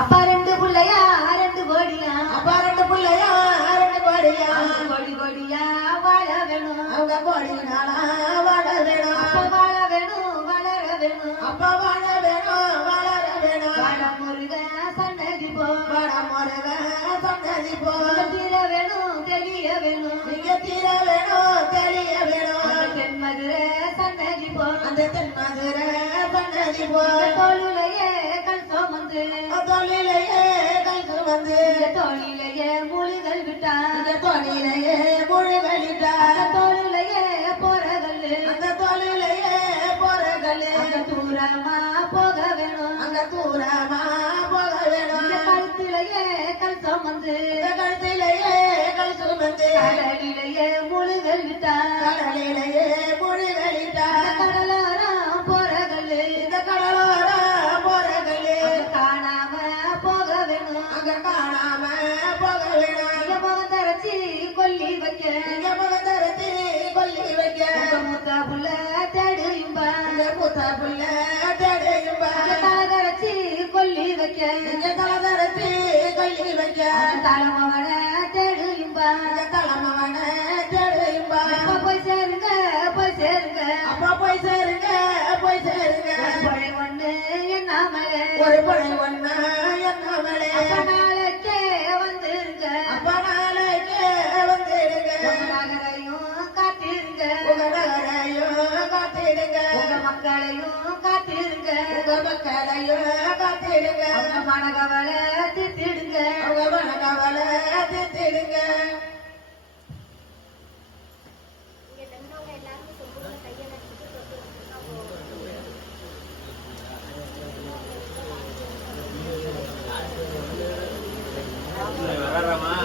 அப்பா ரெண்டு புள்ளையா 2 கோடியா அப்பா 2 புள்ளையா 2 கோடியா கோடி கோடியா வாழ வேணும் அவங்க கோடினாலா வாழ வேணும் அப்பா வாழ வேணும் வளர வேணும் அப்பா வாழ வேணும் வளர வேணும் வாழ முருக சன்னதி போ வாழ முருக சன்னதி போ தீர வேணும் தெளிய வேணும் நீங்க தீர வேணும் தெளிய வேணும் தென்மதுரை சன்னதி போ அந்த தென்மதுரை சன்னதி போ தோளுலையே கல் சோமந்து தொழிலையே கை சுமந்து தோளிலையே மூலிகள் விட்டா தொழிலையே முழுகலிட்டா தோளுலையே போறகல்லு அந்த தொழிலையே போறகளே அங்க தூரமா போக வேணும் அங்க தூரமா போக வேணும் கழுத்திலேயே கல் சோமந்து கழுத்திலேயே கை சுமந்து கடலிலேயே மூலிகள் விட்டா கடலிலேயே முழுகலிட்டா கடலோரம் போறகல்லு இந்த கடலோரம் போறகளே காணாம போக வேணும் அங்க காணாம போக வேணும் இங்க முகம் தரைச்சி கொல்லி வைக்க இங்க முகத்தரத்தி கொல்லி வைக்க மூத்த புள்ள தேடுயும்பா இங்க பூத்த புள்ள தேடையும் தரைச்சி கொல்லி வைக்க இங்க தலதரத்தி கொல்லி வைக்க தலைமவன தேடுயும்பா இங்க தலைமவன தேடையும் போய் சேருங்க போய் சேருங்க அப்பா போய் சேருங்க போய் சேருங்க பழை ஒண்ணு என்னாமலே ஒரு பழை ஒண்ணா என்னவளே நாளைக்கே வந்துருங்க அப்பா நாளைக்கு வந்துடுங்க நகரையும் காத்திருங்க உங்க நகரையும் காத்திடுங்க உங்க மக்களையும் காத்திருங்க உங்க மக்களையும் காத்திடுங்க உங்க மனகவலை தித்திடுங்க உங்க மனக்கவலை தீர்த்திடுங்க வர்றமா